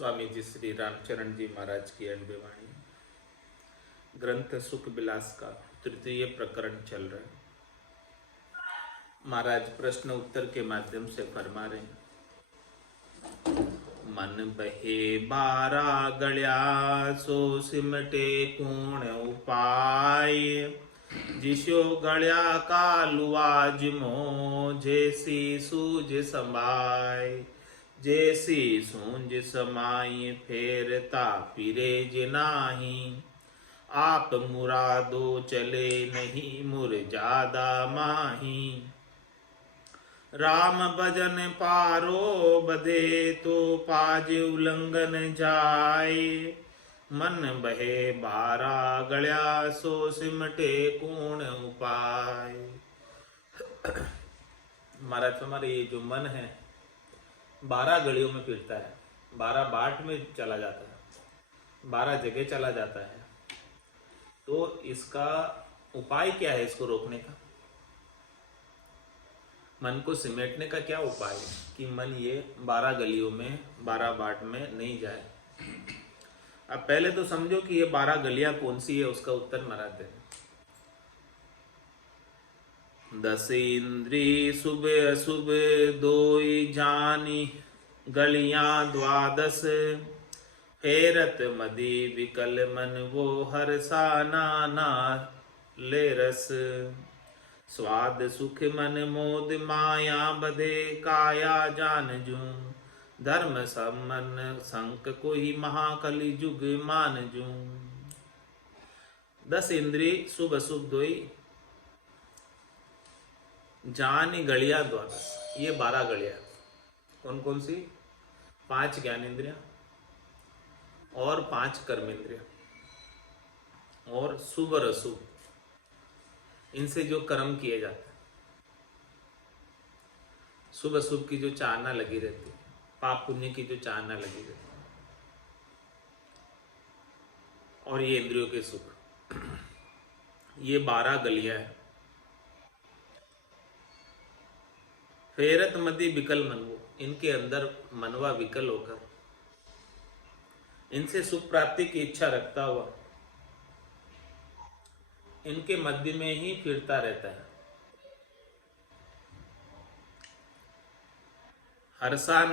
स्वामी जी श्री रामचरण जी महाराज की अनबेवाणी ग्रंथ सुख विलास का तृतीय प्रकरण चल रहा है। महाराज प्रश्न उत्तर के माध्यम से फरमा रहे हैं। मन बहे बारा गल्या सो सिमटे कूण उपाय जिसो गल्या कालुआज मो जैसी सूझ समाय जैसी सूंझ समाई फेरता पिरे जिनाही आप मुरादो चले नहीं मुरजादा माही राम भजन पारो बधे तो पाज उल्लंघन जाए मन बहे बारा गल्या सो सिमटे कूण उपाय। महाराज हमारे ये जो मन है 12 गलियों में फिरता है, 12 बाट में चला जाता है, 12 जगह चला जाता है। तो इसका उपाय क्या है? इसको रोकने का, मन को सिमेटने का क्या उपाय है कि मन ये 12 गलियों में 12 बाट में नहीं जाए। अब पहले तो समझो कि ये 12 गलियां कौन सी है, उसका उत्तर महाराज दें। 10 इंद्री शुभ अशुभ दोई जानी गलियां 12 फेरत मदी विकल मन वो हर्षा नाना ले रस स्वाद सुख मन मोद माया बधे काया जान जू धर्म समन संक कोई महाकलि जुग मान जू। 10 इंद्री शुभ अशुभ दोई जानी गलियां 12, ये 12 गलियां कौन कौन सी? 5 ज्ञानेंद्रियां और 5 कर्मेंद्रियां और शुभ और अशुभ, इनसे जो कर्म किए जाते हैं, शुभ अशुभ की जो चाहना लगी रहती है, पाप पुण्य की जो चाहना लगी रहती है, और ये इंद्रियों के सुख, ये 12 गलियां हैं। फेरत मदी विकल मनवो, इनके अंदर मनवा विकल होकर इनसे सुख प्राप्ति की इच्छा रखता हुआ इनके मध्य में ही फिरता रहता है। हर्षा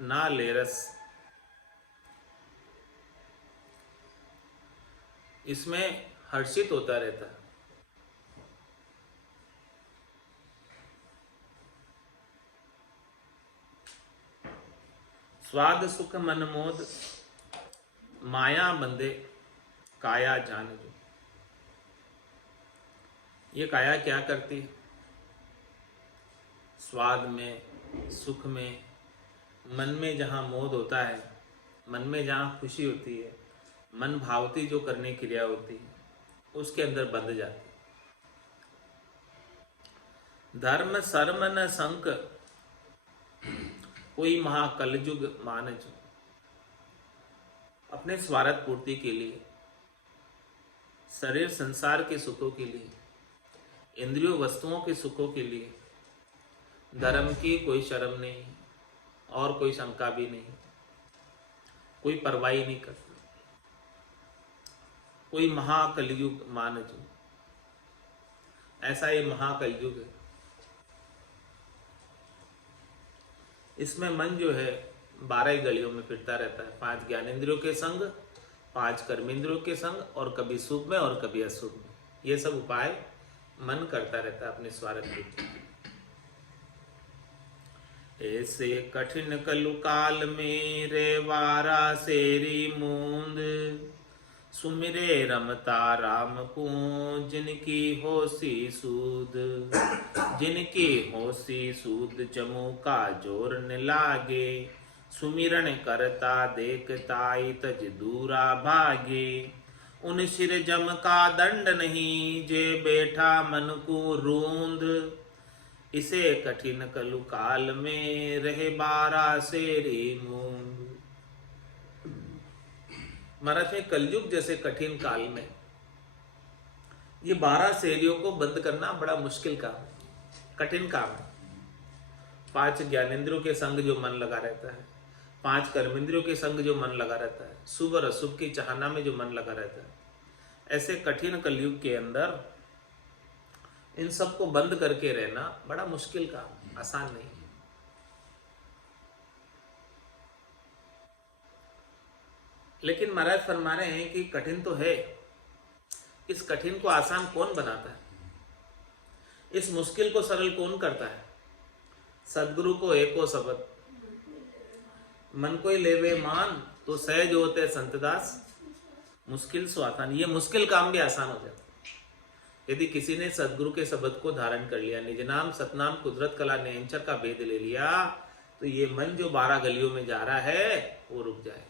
ना ले रस, इसमें हर्षित होता रहता है। स्वाद सुख मन मोद माया बंधे काया जान जो, ये काया क्या करती है? स्वाद में, सुख में, मन में जहाँ मोद होता है, मन में जहाँ खुशी होती है, मन भावती जो करने की क्रिया होती है, उसके अंदर बंध जाती है। धर्म सर्म न संक कोई महाकलयुग मान जो, अपने स्वार्थ पूर्ति के लिए, शरीर संसार के सुखों के लिए, इंद्रियों वस्तुओं के सुखों के लिए धर्म की कोई शर्म नहीं और कोई शंका भी नहीं, कोई परवाह नहीं करता। कोई महाकलयुग मान जो, ऐसा ये महाकलयुग है। इसमें मन जो है 12 गलियों में फिरता रहता है, 5 ज्ञानेंद्रियों के संग, 5 कर्मेंद्रियों के संग, और कभी शुभ में और कभी अशुभ में। ये सब उपाय मन करता रहता है अपने स्वार्थ के। ऐसे कठिन कलु काल में रे वारा सेरी मूंद सुमिरे रमता राम को जिनकी होसी सूद, जिनकी होसी सूद जमू का जोर न लागे सुमिरन करता देखताई तज दूरा भागे उन सिर जम का दंड नहीं जे बैठा मन को रूंद इसे कठिन कलु काल में रहे 12 सेरी मूंद। महाराज में कलयुग जैसे कठिन काल में ये 12 सेरियों को बंद करना बड़ा मुश्किल काम, कठिन काम है। 5 ज्ञानेंद्रियों के संग जो मन लगा रहता है, 5 कर्मेंद्रियों के संग जो मन लगा रहता है, शुभ और अशुभ की चाहना में जो मन लगा रहता है, ऐसे कठिन कलयुग के अंदर इन सबको बंद करके रहना बड़ा मुश्किल काम, आसान नहीं है। लेकिन महाराज फरमा रहे हैं कि कठिन तो है, इस कठिन को आसान कौन बनाता है, इस मुश्किल को सरल कौन करता है। सदगुरु को एको शब्द, मन को ही लेवे मान, तो सहज होते संतदास, मुश्किल सो आसान। ये मुश्किल काम भी आसान हो जाता यदि किसी ने सदगुरु के शब्द को धारण कर लिया, निज नाम सतनाम कुदरत कला नेंचर का भेद ले लिया, तो ये मन जो 12 गलियों में जा रहा है वो रुक जाए।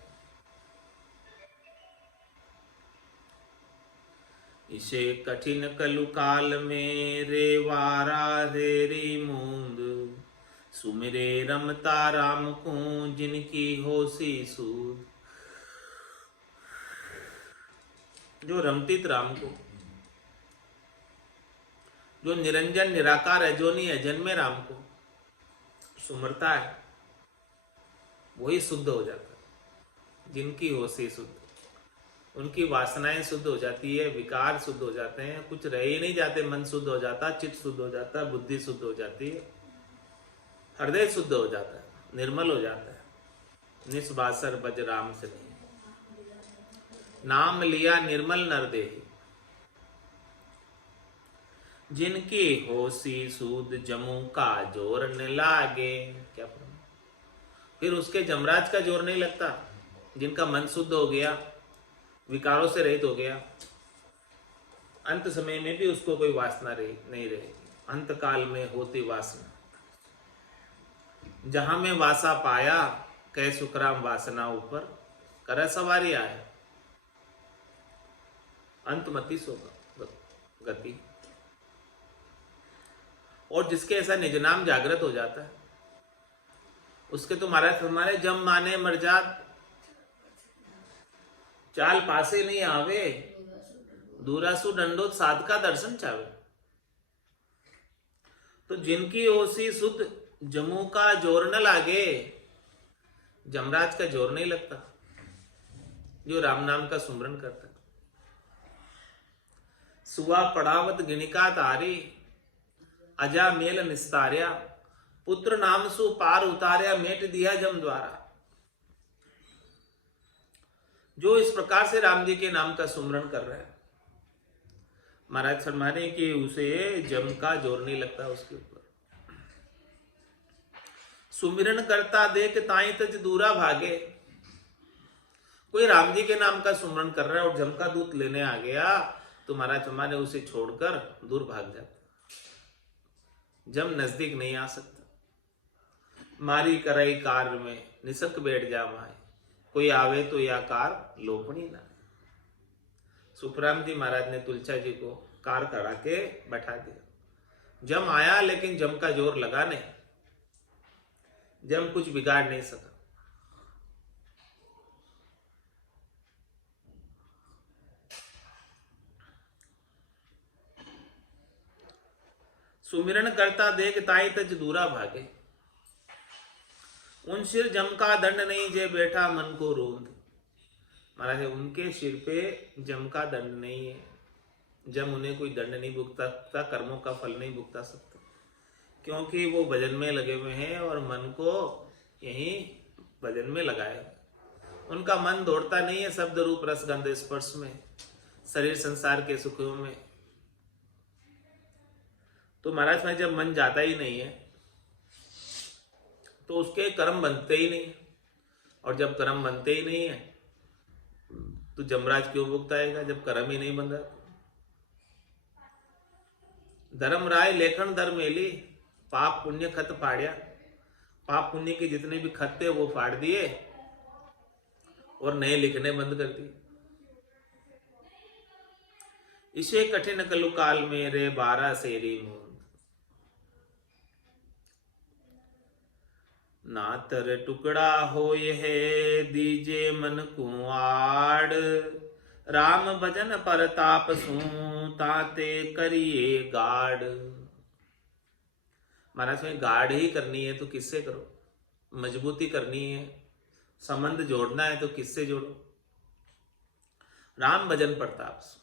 इसे कठिन कलु काल में रे वारा रे री मूंद, सुमिरे रमता राम को जिनकी होसी सूद। जो रमतीत राम को, जो निरंजन निराकार है, जो नहीं है जन्मे राम को सुमरता है, वही शुद्ध हो जाता है। जिनकी होशी शुद्ध, उनकी वासनाएं शुद्ध हो जाती है, विकार शुद्ध हो जाते हैं, कुछ रह ही नहीं जाते, मन शुद्ध हो जाता, चित्त शुद्ध हो जाता, बुद्धि शुद्ध हो जाती है, हृदय शुद्ध हो जाता है, निर्मल हो जाता है। निस्वासर बज राम से नहीं, नाम लिया निर्मल नर देहि, जिनकी होशी सूद जमू का जोर न लागे। क्या फिर उसके जमराज का जोर नहीं लगता, जिनका मन शुद्ध हो गया, विकारों से रहित हो गया, अंत समय में भी उसको कोई वासना नहीं रहेगी। अंत काल में होती वासना, जहां में वासा पाया, कह सुखराम वासना ऊपर कर सवारी आए। अंतमति सो गति। और जिसके ऐसा निज नाम जागृत हो जाता है, उसके तो महाराज हमारे जम माने मरजात, चाल पासे नहीं आवे, दूरासु दंडोत साध का दर्शन चावे। तो जिनकी ओसी शुद्ध जमू का जोर न लागे, जमराज का जोर नहीं लगता, जो राम नाम का सुमरन करता है। सुआ पढ़ावत गिणिका तारी, अजा मेल निस्तार्या, पुत्र नाम सु पार उतार्या, मेट दिया जम द्वारा। जो इस प्रकार से राम जी के नाम का सुमरन कर रहा है, महाराज फरमाने कि उसे जम का जोर नहीं लगता उसके ऊपर। सुमिरन करता देख ताई तज दूरा भागे। कोई राम जी के नाम का सुमरन कर रहा है और जम का दूत लेने आ गया, तो महाराज फरमाने उसे छोड़कर दूर भाग जाता। जम नजदीक नहीं आ सकता। मारी कराई कार में निसक बैठ जा माए, कोई आवे तो या कार लोपनी ना। सुखराम जी महाराज ने तुलसा जी को कार करा के बैठा दिया। जम आया लेकिन जम का जोर लगा नहीं, जम कुछ बिगाड़ नहीं सका। सुमिरन करता देख ताई तज दूरा भागे, उन सिर जम का दंड नहीं जे बैठा मन को रोंद। महाराज उनके सिर पे जम का दंड नहीं है, जम उन्हें कोई दंड नहीं भुगता सकता, कर्मों का फल नहीं भुगता सकता, क्योंकि वो भजन में लगे हुए हैं और मन को यही भजन में लगाए। उनका मन दौड़ता नहीं है शब्द रूप रस गंध स्पर्श में, शरीर संसार के सुखों में। तो महाराज में जब मन जाता ही नहीं है तो उसके कर्म बनते ही नहीं, और जब कर्म बनते ही नहीं है तो जमराज क्यों भुगताएगा जब कर्म ही नहीं बंधा। धर्म राय लेखन धर्म मेली, पाप पुण्य खत फाड़िया। पाप पुण्य के जितने भी खत थे वो फाड़ दिए और नए लिखने बंद कर दिए। इसे कठिन कलु काल में रे 12 सेरी मूंद, नातर टुकड़ा होय है दीजे मन कुआड़, राम भजन परताप सू ताते करिए गाढ़। महाराज में गाढ़ ही करनी है तो किससे करो, मजबूती करनी है संबंध जोड़ना है तो किससे जोड़ो? राम भजन प्रताप से।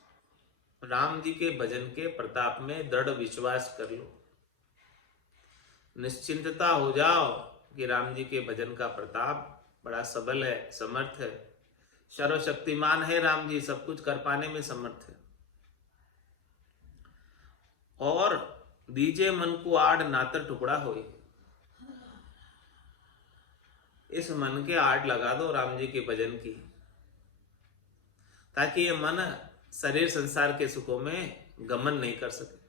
राम जी के भजन के प्रताप में दृढ़ विश्वास कर लो, निश्चिंतता हो जाओ कि राम जी के भजन का प्रताप बड़ा सबल है, समर्थ है, सर्वशक्तिमान है। राम जी सब कुछ कर पाने में समर्थ है। और दीजे मन को आड़ नातर टुकड़ा होई, इस मन के आड़ लगा दो राम जी के भजन की, ताकि ये मन शरीर संसार के सुखों में गमन नहीं कर सके।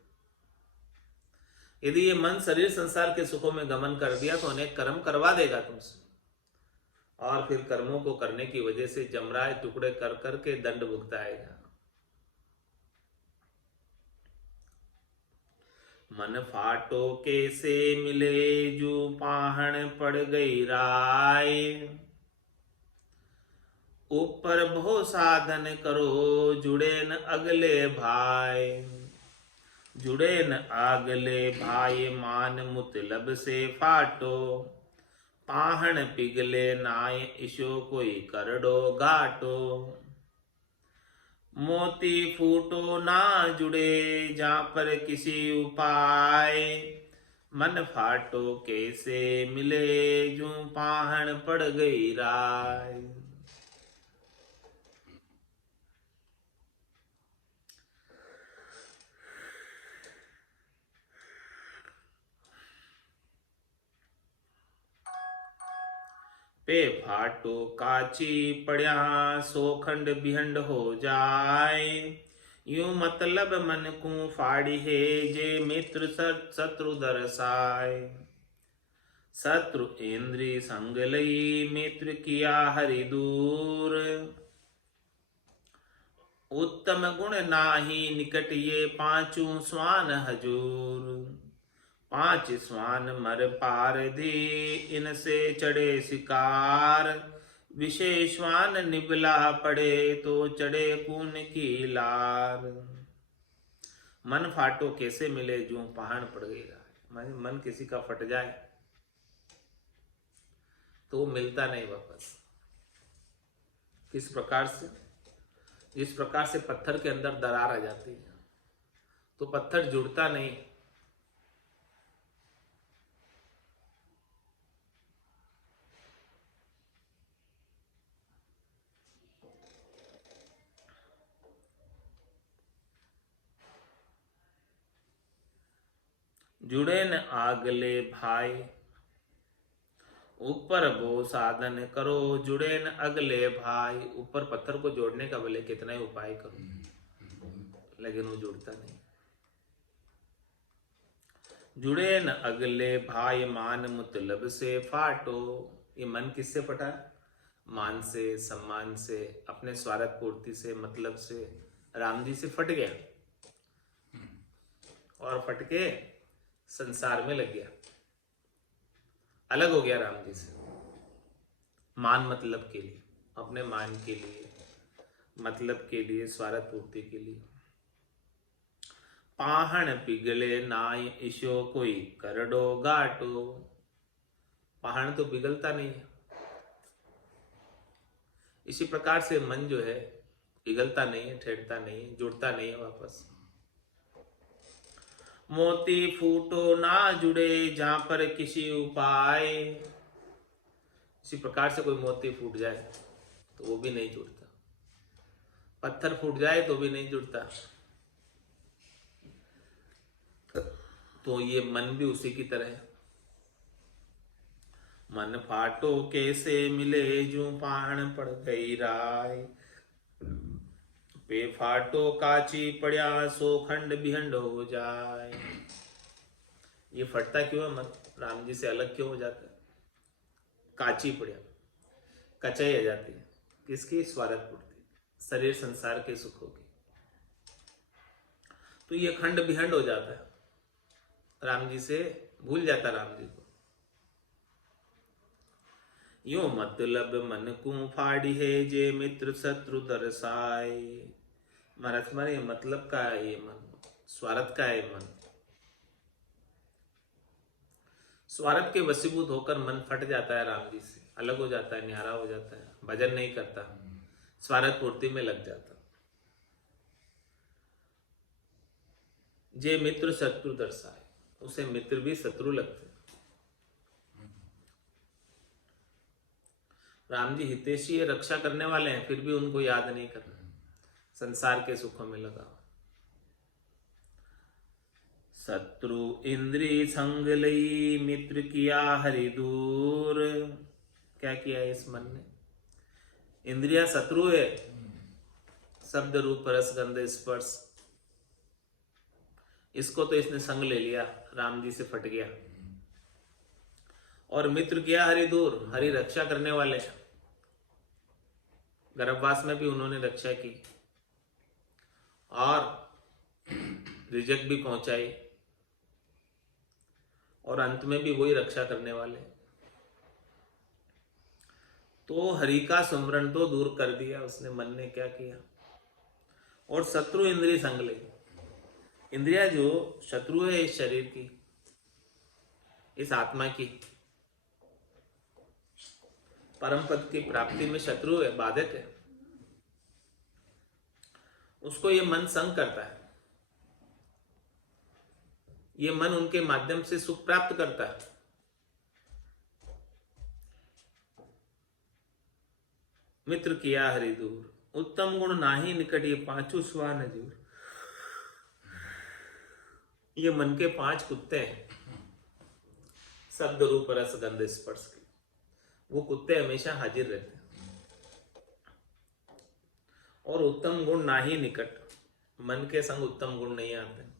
यदि ये मन शरीर संसार के सुखों में गमन कर दिया तो अनेक कर्म करवा देगा तुमसे, और फिर कर्मों को करने की वजह से जमराए टुकड़े कर करके दंड भुगताएगा। मन फाटो कैसे मिले जू पाहण पड़ गई राय, ऊपर भो साधन करो जुड़े न अगले भाई। जुड़े न आगले भाई मान मुतलब से फाटो, पाहण पिघले नाय ईशो कोई करडो घाटो। मोती फूटो ना जुड़े जहां पर किसी उपाय, मन फाटो कैसे मिले जू पाहण पड़ गई राय। पे फाटो काची पड़या सो खंड बिहंड हो जाए, यूं मतलब मन को फाड़ी है जे मित्र शत्रु दरसाए। शत्रु इंद्री संग लई मित्र किया हरि दूर, उत्तम गुण नाही निकट ये पांचू स्वान हजूर। पांच स्वान मर पार दी इनसे चढ़े शिकार, विशेषवान निबला पड़े तो चढ़े खून की लार। मन फाटो कैसे मिले जूं पहाड़ पड़ गई। मन किसी का फट जाए तो मिलता नहीं वापस। किस प्रकार से? जिस प्रकार से पत्थर के अंदर दरार आ जाती है तो पत्थर जुड़ता नहीं, जुड़े न आगले भाई, ऊपर वो साधन करो जुड़े न अगले भाई। ऊपर पत्थर को जोड़ने का भले कितना ही उपाय करो लेकिन वो जुड़ता नहीं। जुड़े न अगले भाई मान मुतलब से फाटो। ये मन किससे फटा? मान से, सम्मान से, अपने स्वार्थ पूर्ति से, मतलब से, राम जी से फट गया और फट के संसार में लग गया, अलग हो गया राम जी से। मान मतलब के लिए, अपने मान के लिए, मतलब के लिए, स्वार्थ पूर्ति के लिए। पाहण पिघले नाय ईशो कोई करडो घाटो। पाहण तो पिघलता नहीं है, इसी प्रकार से मन जो है पिघलता नहीं है, ठहरता नहीं है, जुड़ता नहीं है वापस। मोती फूटो ना जुड़े जहां पर किसी उपाय। इसी प्रकार से कोई मोती फूट जाए तो वो भी नहीं जुड़ता, पत्थर फूट जाए तो भी नहीं जुड़ता। तो ये मन भी उसी की तरह है। मन फाटो कैसे मिले जू पाण पड़ गई राय, पे फाटो काची पड़या सो खंड बिहंड हो जाए। ये फटता क्यों है मन? राम जी से अलग क्यों हो जाता है? काची पड़या, कचाई आ जाती है। किसकी? स्वार्थ पूर्ति, शरीर संसार के सुखों की। तो ये खंड बिहंड हो जाता है, राम जी से भूल जाता राम जी को। यो मतलब मन को फाड़ी है जे मित्र शत्रु दरसाए। महाराज मारे मतलब का है ये मन, स्वार्थ का है मन। स्वार्थ के वशीभूत होकर मन फट जाता है राम जी से। अलग हो जाता है, न्यारा हो जाता है, भजन नहीं करता, स्वार्थ पूर्ति में लग जाता। जे मित्र शत्रु दर्शाए, उसे मित्र भी शत्रु लगते। राम जी हितैषी है, रक्षा करने वाले हैं, फिर भी उनको याद नहीं कर रहे, संसार के सुखों में लगा। शत्रु इंद्री संग लई, मित्र किया हरि दूर। क्या किया है इस मन ने? इंद्रिया शत्रु है, शब्द रूप रस गंध स्पर्श, इसको तो इसने संग ले लिया, राम जी से फट गया। और मित्र किया हरि दूर, हरि रक्षा करने वाले, गर्भवास में भी उन्होंने रक्षा की और रिजक भी पहुंचाई, और अंत में भी वही रक्षा करने वाले। तो हरि का सुमरन तो दूर कर दिया उसने, मन ने क्या किया। और शत्रु इंद्रिय संग ले, इंद्रिया जो शत्रु है इस शरीर की, इस आत्मा की, परम पद की प्राप्ति में शत्रु है, बाधक है, उसको ये मन संग करता है। ये मन उनके माध्यम से सुख प्राप्त करता है। मित्र किया हरि दूर, उत्तम गुण नाही निकट, ये पांचों स्वान जूर। ये मन के 5 कुत्ते हैं, शब्द रूप रस गंध स्पर्श के। वो कुत्ते हमेशा हाजिर रहते हैं। और उत्तम गुण नाही निकट, मन के संग उत्तम गुण नहीं आते।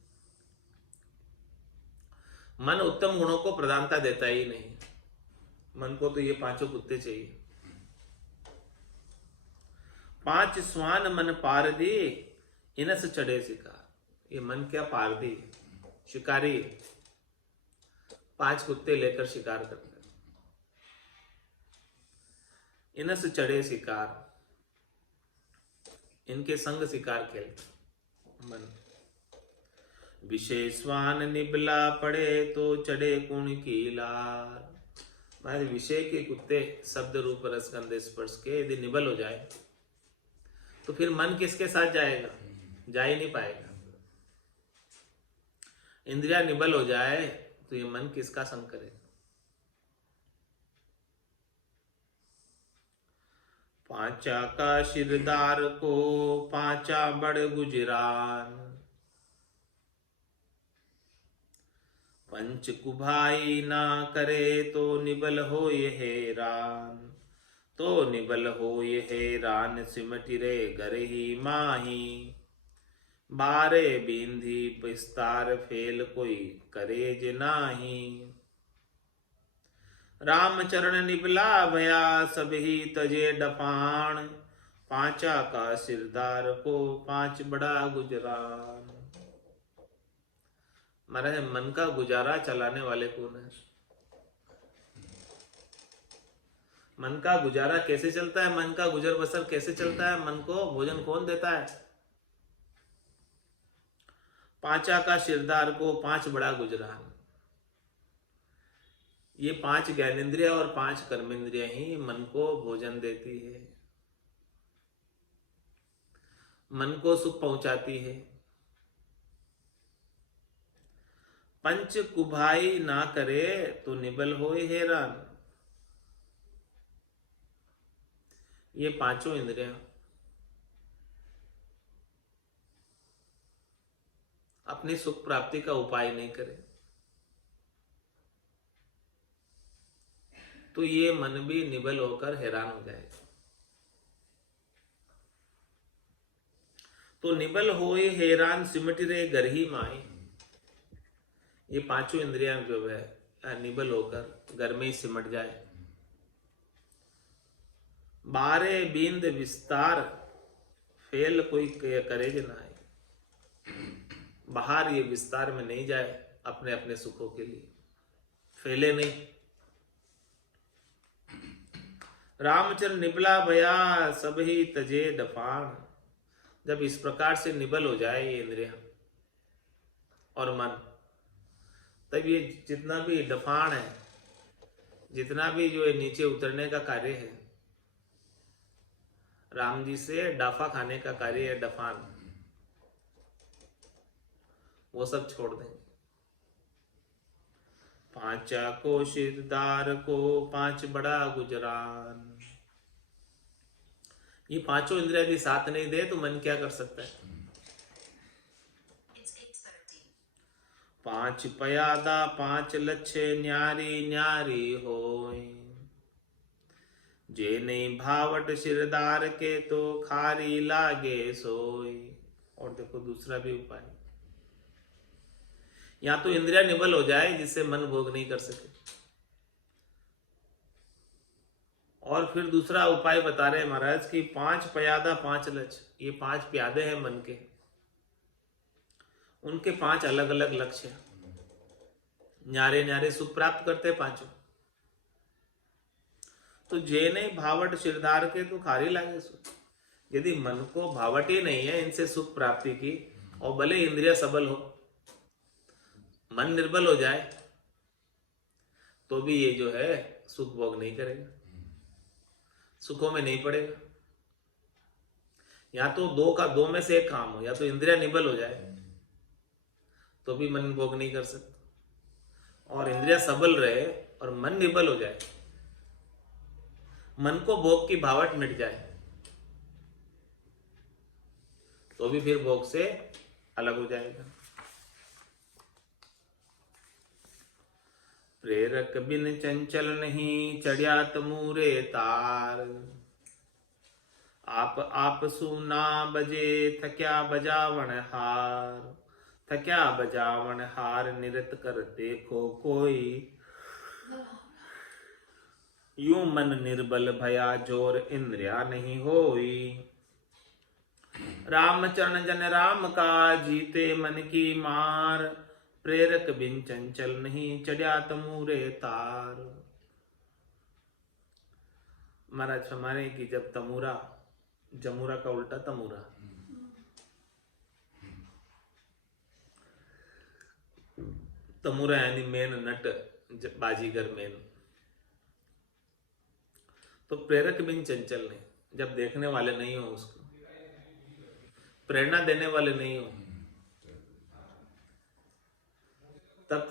मन उत्तम गुणों को प्रधानता देता ही नहीं, मन को तो ये 5 कुत्ते चाहिए। 5 स्वान मन पार दे, इनस चढ़े शिकार। ये मन क्या पारदी, शिकारी, 5 कुत्ते लेकर शिकार करते हैं। इनस चढ़े शिकार, इनके संग शिकार खेलते मन। विषय स्वान निबला पड़े, तो चढ़े कुण की लार। मारे विषय के कुत्ते शब्द रूप रस गंध स्पर्श के यदि निबल हो जाए तो फिर मन किसके साथ जाएगा? जा ही नहीं पाएगा। इंद्रिया निबल हो जाए तो ये मन किसका संग करेगा? पांचा का शिरदार को पांचा बड़ गुजरान, पंच कुभाई ना करे तो निबल हो ये हैरान। तो निबल हो ये हैरान, सिमटि रे घर ही माही। बारे बिंधी विस्तार फेल, कोई करेज नाही। राम चरण निबला भया, सब ही तजे डफान। पांचा का सिरदार को 5 बड़ा गुजरान। महाराज मन का गुजारा चलाने वाले कौन है? मन का गुजारा कैसे चलता है? मन का गुजर बसर कैसे चलता है? मन को भोजन कौन देता है? पांचा का सिरदार को 5 बड़ा गुजरान। ये 5 ज्ञानेंद्रिया और 5 कर्मेंद्रिया ही मन को भोजन देती है, मन को सुख पहुंचाती है। पंच कुभाई ना करे तो निबल होए हैरान। ये 5 इंद्रियां अपनी सुख प्राप्ति का उपाय नहीं करे तो ये मन भी निबल होकर हैरान हो जाएगा। तो निबल होए हैरान, सिमटि रे घर ही माई। ये 5 इंद्रियां जो है निबल होकर घर में ही सिमट जाए। बारे बिंद विस्तार, फेल कोई करेज ना आए। बाहर ये विस्तार में नहीं जाए अपने अपने सुखों के लिए, फैले नहीं। रामचंद्र निबला भया, सब ही तजे डफान। जब इस प्रकार से निबल हो जाए ये इंद्रिया और मन, तब ये जितना भी डफान है, जितना भी जो है नीचे उतरने का कार्य है, राम जी से डाफा खाने का कार्य है, डफान, वो सब छोड़ देंगे। पांचा को सिरदार को पांच बड़ा गुजरान। ये पांचों इंद्रिया भी साथ नहीं दे तो मन क्या कर सकता है? पांच पयादा पांच लच्छे न्यारी न्यारी होय, जे नहीं भावट सिरदार के तो खारी लागे सोय। और देखो दूसरा भी उपाय, या तो इंद्रिया निबल हो जाए जिससे मन भोग नहीं कर सके, और फिर दूसरा उपाय बता रहे महाराज कि पांच पयादा पांच लक्ष्य, ये पांच प्यादे हैं मन के, उनके पांच अलग अलग लक्ष्य हैं। न्यारे न्यारे सुख प्राप्त करते पांचों, तो जे नहीं भावट सिरदार के तो खारी लागे सुख। यदि मन को भावट ही नहीं है इनसे सुख प्राप्ति की, और भले इंद्रिया सबल हो, मन निर्बल हो जाए, तो भी ये जो है सुख भोग नहीं करेगा, सुखों में नहीं पड़ेगा। या तो दो में से एक काम हो, या तो इंद्रिया निबल हो जाए तो भी मन भोग नहीं कर सकता, और इंद्रिया सबल रहे और मन निबल हो जाए, मन को भोग की भावट मिट जाए, तो भी फिर भोग से अलग हो जाएगा। प्रेरक बिन चंचल नहीं चढ़िया तमूरे तार, आप सुना बजे थक्या बजावण हार, थक्या बजावण हार निरत कर देखो कोई, यूं मन निर्बल भया जोर इंद्रिया नहीं होई, राम चरण जन राम का जीते मन की मार, प्रेरक बिन चंचल नहीं चढ़िया तमूरे तार। महाराज फरमाने की जब तमूरा, जमूरा का उल्टा तमूरा, तमूरा यानी मेन नट, बाजीगर मेन, तो प्रेरक बिन चंचल नहीं, जब देखने वाले नहीं हो, उसको प्रेरणा देने वाले नहीं हो, तब तक